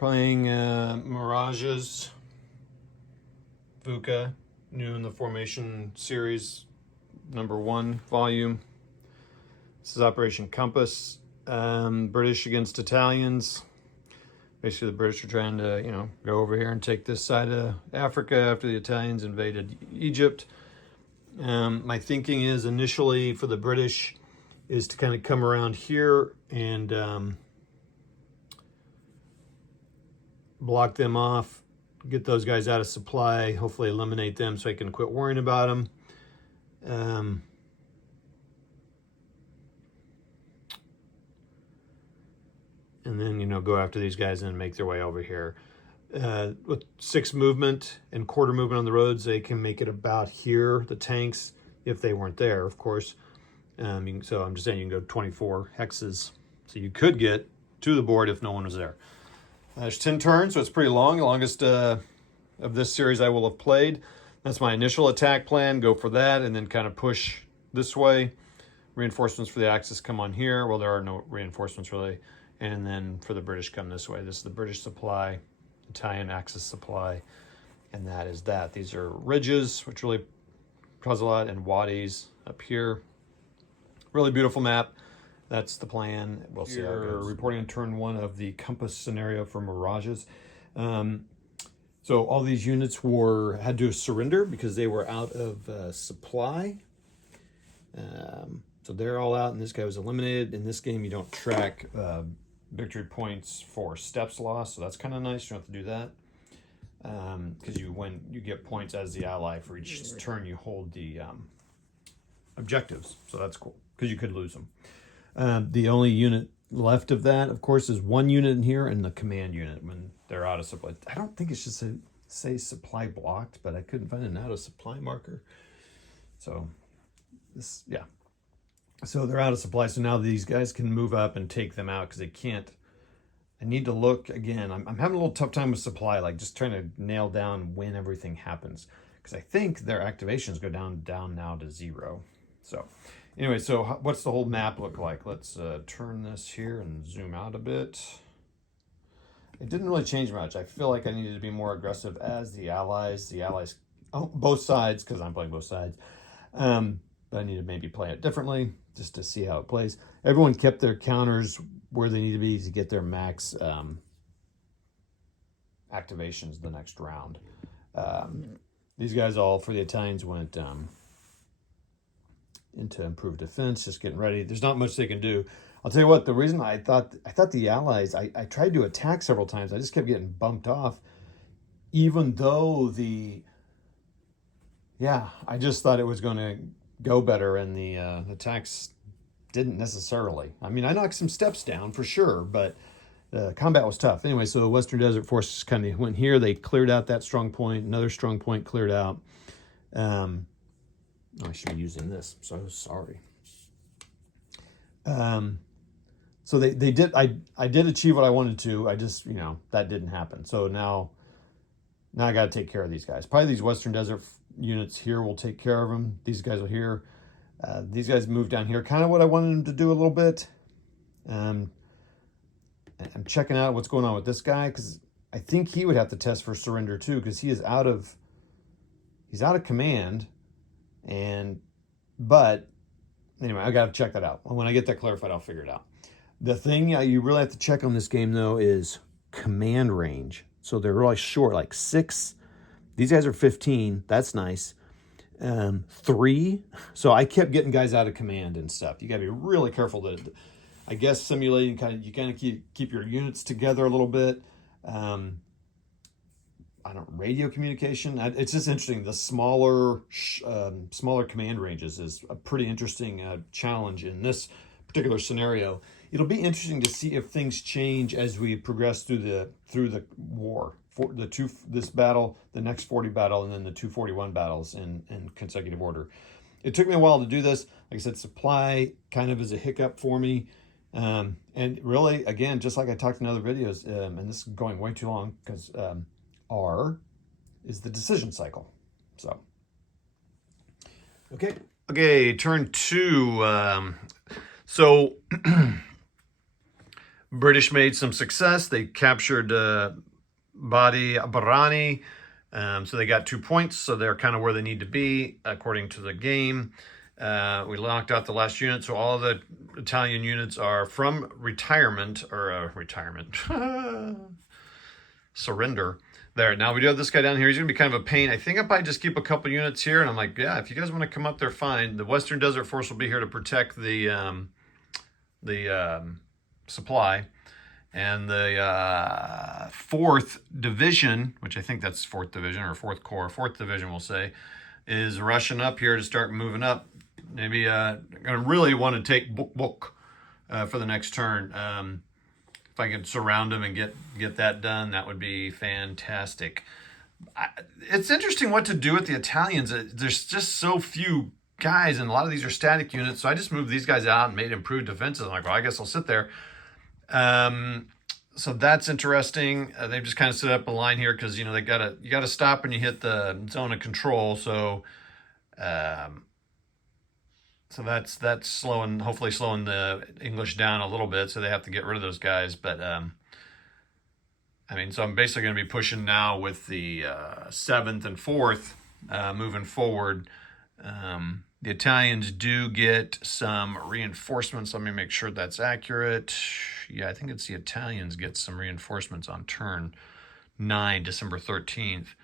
Playing Mirages, VUCA, new in the Formation Series, #1 volume. This is Operation Compass. British against Italians. Basically, the British are trying to, go over here and take this side of Africa after the Italians invaded Egypt. My thinking is initially for the British is to kind of come around here and block them off, get those guys out of supply, hopefully eliminate them so I can quit worrying about them. And then, go after these guys and make their way over here. With 6 movement and quarter movement on the roads, they can make it about here, the tanks, if they weren't there, of course. So I'm just saying you can go 24 hexes. So you could get to the board if no one was there. There's 10 turns, so it's pretty long. The longest of this series I will have played. That's my initial attack plan. Go for that and then kind of push this way. Reinforcements for the Axis come on here. Well, there are no reinforcements really. And then for the British come this way. This is the British supply, Italian Axis supply, and that is that. These are ridges, which really cause a lot, and wadis up here. Really beautiful map. That's the plan. We'll see how it goes. Reporting on turn 1 of the Compass scenario for Mirages. So all these units had to surrender because they were out of supply. So they're all out, and this guy was eliminated. In this game, you don't track victory points for steps lost, so that's kind of nice. You don't have to do that because when you get points as the ally for each turn, you hold the objectives. So that's cool because you could lose them. The only unit left of that, of course, is 1 unit in here and the command unit when they're out of supply. I don't think it should say supply blocked, but I couldn't find an out of supply marker. So this, yeah. So they're out of supply. So now these guys can move up and take them out because they can't. I need to look again. I'm having a little tough time with supply, like just trying to nail down when everything happens. Because I think their activations go down now to 0. So anyway, so what's the whole map look like? Let's turn this here and zoom out a bit. It didn't really change much. I feel like I needed to be more aggressive as the allies. Both sides, because I'm playing both sides. But I need to maybe play it differently just to see how it plays. Everyone kept their counters where they need to be to get their max activations the next round. These guys all, for the Italians, went into improved defense, just getting ready. There's not much they can do. I'll tell you what, the reason I thought the Allies, I tried to attack several times. I just kept getting bumped off, even though I just thought it was going to go better, and the attacks didn't necessarily. I mean, I knocked some steps down for sure, but the combat was tough. Anyway, so the Western Desert Forces kind of went here. They cleared out that strong point. Another strong point cleared out. I should be using this. So sorry. So they did. I did achieve what I wanted to. I just that didn't happen. So now I got to take care of these guys. Probably these Western Desert units here will take care of them. These guys are here. These guys move down here. Kind of what I wanted them to do a little bit. I'm checking out what's going on with this guy because I think he would have to test for surrender too because he's out of command. But anyway, I got to check that out. When I get that clarified, I'll figure it out. The thing you really have to check on this game though is command range. So they're really short, like 6. These guys are 15. That's nice. 3. So I kept getting guys out of command and stuff. You got to be really careful that, I guess, simulating you kind of keep your units together a little bit. Radio communication. It's just interesting. The smaller command ranges is a pretty interesting challenge in this particular scenario. It'll be interesting to see if things change as we progress through the war. For this battle, the next 40 battle, and then the 241 battles in consecutive order. It took me a while to do this. Like I said, supply kind of is a hiccup for me. And really, again, just like I talked in other videos, and this is going way too long because R is the decision cycle. So, okay, turn 2. So British made some success. They captured Badi Barani. So they got 2 points. So they're kind of where they need to be according to the game. We knocked out the last unit. So all of the Italian units are from retirement or surrender. There. Now we do have this guy down here. He's going to be kind of a pain. I think if I just keep a couple units here, and I'm like, yeah, if you guys want to come up there, fine. The Western Desert Force will be here to protect the supply. And the 4th Division, which I think that's 4th Division or 4th Corps, 4th Division we'll say, is rushing up here to start moving up. Maybe going to really want to take book for the next turn. If I could surround them and get that done, that would be fantastic. It's interesting what to do with the Italians. There's just so few guys, and a lot of these are static units. So I just moved these guys out and made improved defenses. I'm like, well, I guess I'll sit there. So that's interesting. They've just kind of set up a line here because you gotta stop when you hit the zone of control. So that's slowing, hopefully slowing the English down a little bit. So they have to get rid of those guys. But I mean, so I'm basically going to be pushing now with the 7th and 4th moving forward. The Italians do get some reinforcements. Let me make sure that's accurate. Yeah, I think it's the Italians get some reinforcements on turn 9, December 13th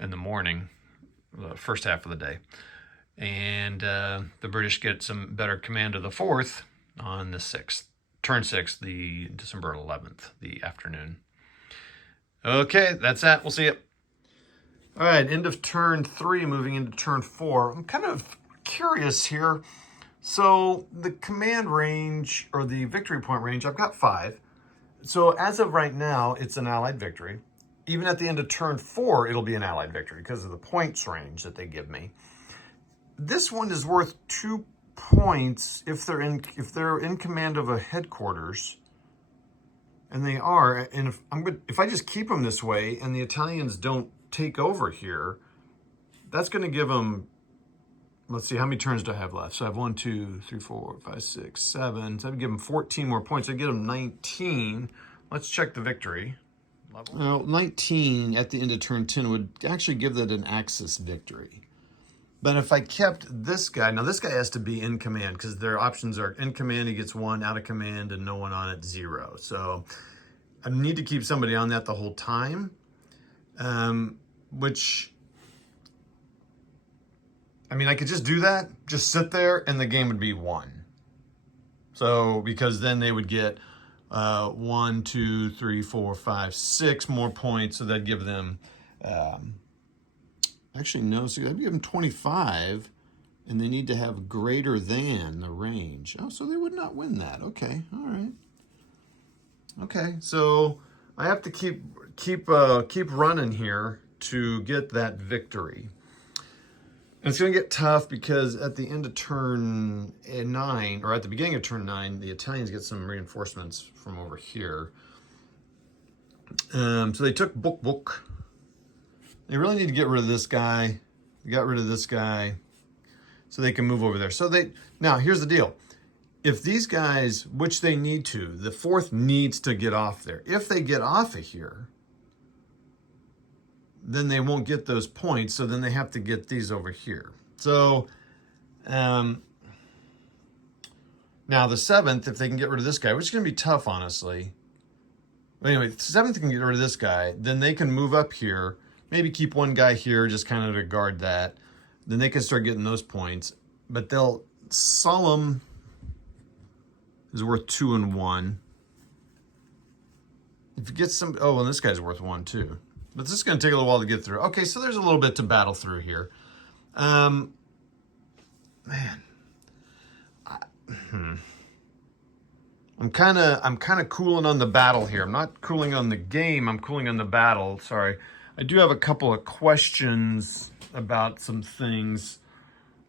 in the morning, the first half of the day. And the British get some better command of the 4th on the 6th, turn 6, the December 11th, the afternoon. Okay, that's that. We'll see you. All right, end of turn 3, moving into turn 4. I'm kind of curious here. So the command range or the victory point range, I've got 5. So as of right now, it's an Allied victory. Even at the end of turn 4, it'll be an Allied victory because of the points range that they give me. This one is worth 2 points if they're in command of a headquarters, and they are. And if I just keep them this way and the Italians don't take over here, that's going to give them. Let's see, how many turns do I have left? So I have 1, 2, 3, 4, 5, 6, 7. So I'd give them 14 more points. I'd get them 19. Let's check the victory level. Well, 19 at the end of turn 10 would actually give that an Axis victory. But if I kept this guy, now this guy has to be in command because their options are in command, he gets 1, out of command, and no one on it, 0. So I need to keep somebody on that the whole time, which... I mean, I could just do that, just sit there, and the game would be won. So, because then they would get 1, 2, 3, 4, 5, 6 more points. So that'd give them, actually, no, so that'd give them 25, and they need to have greater than the range. Oh, so they would not win that. Okay, all right. Okay, so I have to keep running here to get that victory. And it's going to get tough because at the end of turn 9, or at the beginning of turn 9, the Italians get some reinforcements from over here. So they took book. They really need to get rid of this guy. They got rid of this guy so they can move over there. Now, here's the deal. If these guys, which they need to, the 4th needs to get off there. If they get off of here, then they won't get those points, so then they have to get these over here. So, now the 7th, if they can get rid of this guy, which is going to be tough, honestly. But anyway, the 7th can get rid of this guy, then they can move up here, maybe keep one guy here just kind of to guard that. Then they can start getting those points. But Solemn is worth 2 and 1. If you get some, and this guy's worth 1 too. But this is going to take a little while to get through. Okay, so there's a little bit to battle through here. Man. I'm kind of cooling on the battle here. I'm not cooling on the game. I'm cooling on the battle. Sorry. I do have a couple of questions about some things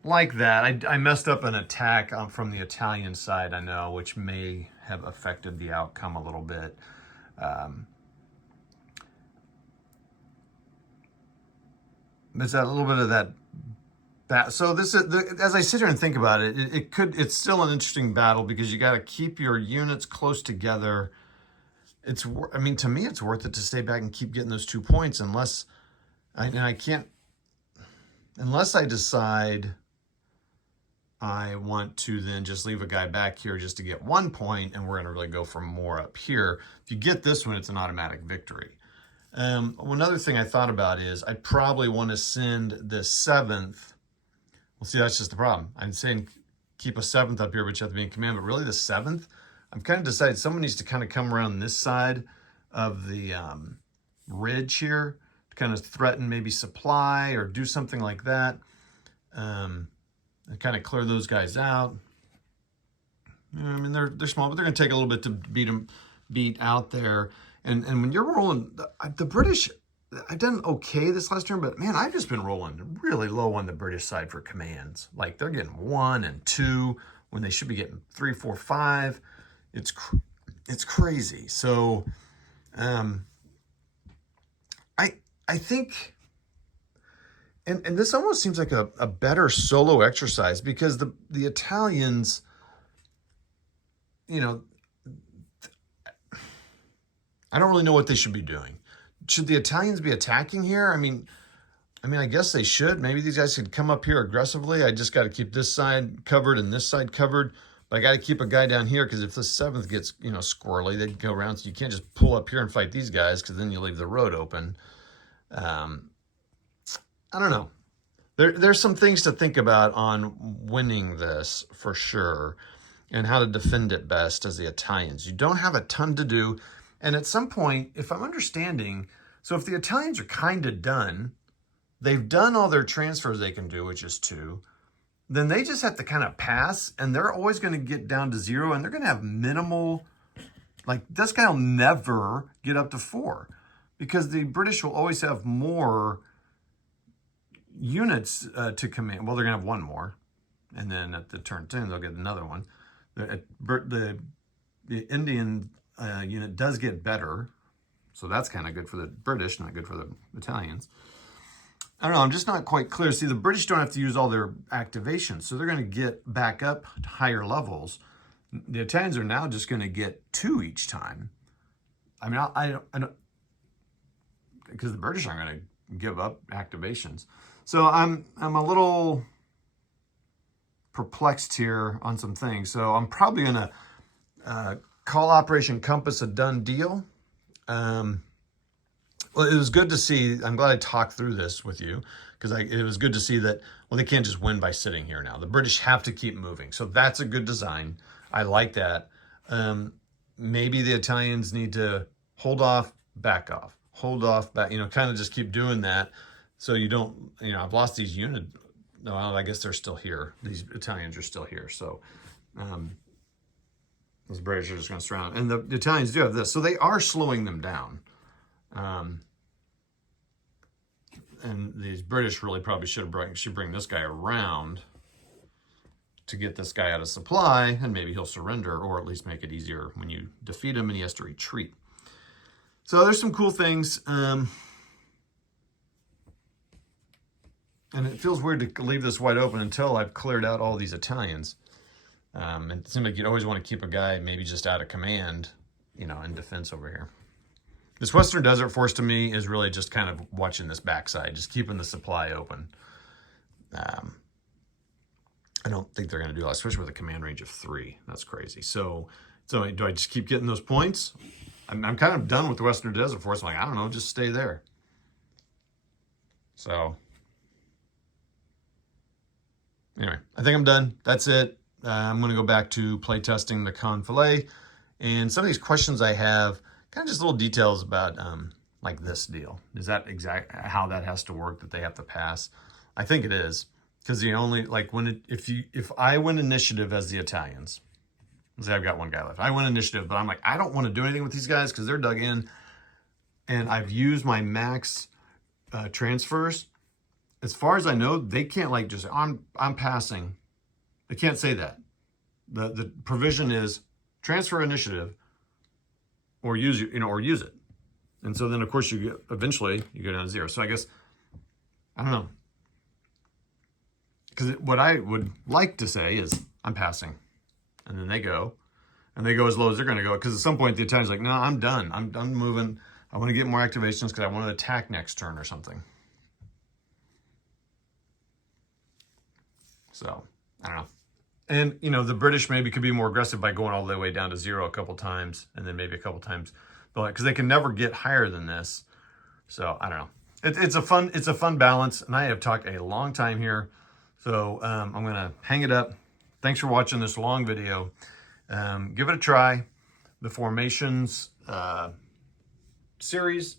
like that. I messed up an attack from the Italian side, I know, which may have affected the outcome a little bit. There's a little bit of that So this is as I sit here and think about it, it's still an interesting battle because you got to keep your units close together. I mean, to me, it's worth it to stay back and keep getting those 2 points unless I decide I want to then just leave a guy back here just to get 1 point, and we're going to really go for more up here. If you get this one, it's an automatic victory. One other thing I thought about is I probably want to send the 7th. Well, see, that's just the problem. I'm saying keep a 7th up here, but you have to be in command. But really, the 7th, I'm kind of decided someone needs to kind of come around this side of the ridge here to kind of threaten maybe supply or do something like that. And kind of clear those guys out. I mean, they're small, but they're going to take a little bit to beat out there. And when you're rolling, the British, I've done okay this last turn, but man, I've just been rolling really low on the British side for commands. Like they're getting 1 and 2 when they should be getting 3, 4, 5. It's crazy. So I think, and this almost seems like a better solo exercise because the Italians, you know, I don't really know what they should be doing. Should the Italians be attacking here? I mean, I guess they should. Maybe these guys could come up here aggressively. I just got to keep this side covered and this side covered. But I got to keep a guy down here because if the 7th gets, squirrely, they'd go around. So you can't just pull up here and fight these guys because then you leave the road open. I don't know. There's some things to think about on winning this for sure and how to defend it best as the Italians. You don't have a ton to do. And at some point, if I'm understanding, so if the Italians are kind of done, they've done all their transfers they can do, which is 2, then they just have to kind of pass, and they're always going to get down to 0, and they're going to have minimal, like this guy will never get up to 4 because the British will always have more units to command. Well, they're going to have 1 more, and then at the turn 10, they'll get another one. The Indian unit does get better, so that's kind of good for the British, not good for the Italians. I don't know, I'm just not quite clear. See, the British don't have to use all their activations, so they're going to get back up to higher levels. The Italians are now just going to get 2 each time. I mean, I don't, because the British aren't going to give up activations. So I'm a little perplexed here on some things. So I'm probably going to call Operation Compass a done deal. Well, it was good to see. I'm glad I talked through this with you because it was good to see that, well, they can't just win by sitting here now. The British have to keep moving. So that's a good design. I like that. Maybe the Italians need to hold off, back off, hold off, back, kind of just keep doing that. So you don't, I've lost these units. No, I guess they're still here. These Italians are still here. So those British are just going to surround. And the Italians do have this. So they are slowing them down. And these British really probably should bring this guy around to get this guy out of supply, and maybe he'll surrender, or at least make it easier when you defeat him and he has to retreat. So there's some cool things. And it feels weird to leave this wide open until I've cleared out all these Italians. And it seems like you'd always want to keep a guy maybe just out of command, in defense over here. This Western Desert Force to me is really just kind of watching this backside, just keeping the supply open. I don't think they're going to do that, especially with a command range of 3. That's crazy. So do I just keep getting those points? I'm kind of done with the Western Desert Force. I'm like, I don't know, just stay there. So anyway, I think I'm done. That's it. I'm going to go back to playtesting the Confilé. And some of these questions I have, kind of just little details about like this deal. Is that exact how that has to work, that they have to pass? I think it is, because the only, like, if I win initiative as the Italians, let's say I've got 1 guy left. I win initiative, but I'm like, I don't want to do anything with these guys because they're dug in, and I've used my max transfers. As far as I know, they can't like just I'm passing. They can't say that. The provision is transfer initiative, or use it. And so then of course eventually you go down to 0. So I guess, I don't know. because what I would like to say is I'm passing, and then they go, and they go as low as they're going to go. Because at some point the Italian's like, no, I'm done. I'm done moving. I want to get more activations because I want to attack next turn or something. So I don't know. And, you know, the British maybe could be more aggressive by going all the way down to 0 a couple times, and then maybe a couple times, because they can never get higher than this. So I don't know. It's a fun balance, and I have talked a long time here, so I'm gonna hang it up. Thanks for watching this long video. Give it a try. The formations series,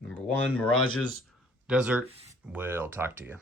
number 1, Mirages, Desert. We'll talk to you.